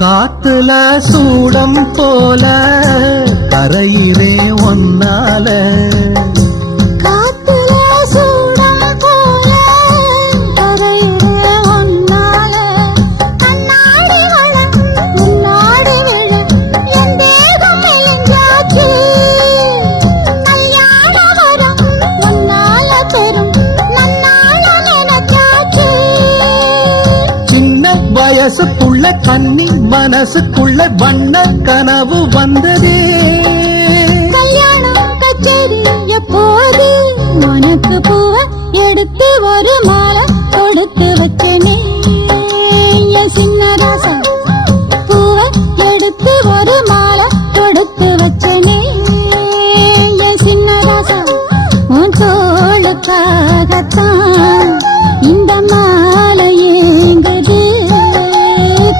காத்துல சூடம் போல கரையிலே ஒன்னால வயசுக்குள்ள கன்னி மனசுக்குள்ள வண்ண கனவு வந்ததே. கல்யாணம் கச்சேரி எப்போது உனக்கு பூவ எடுத்து ஒரு மாலை கொடுத்து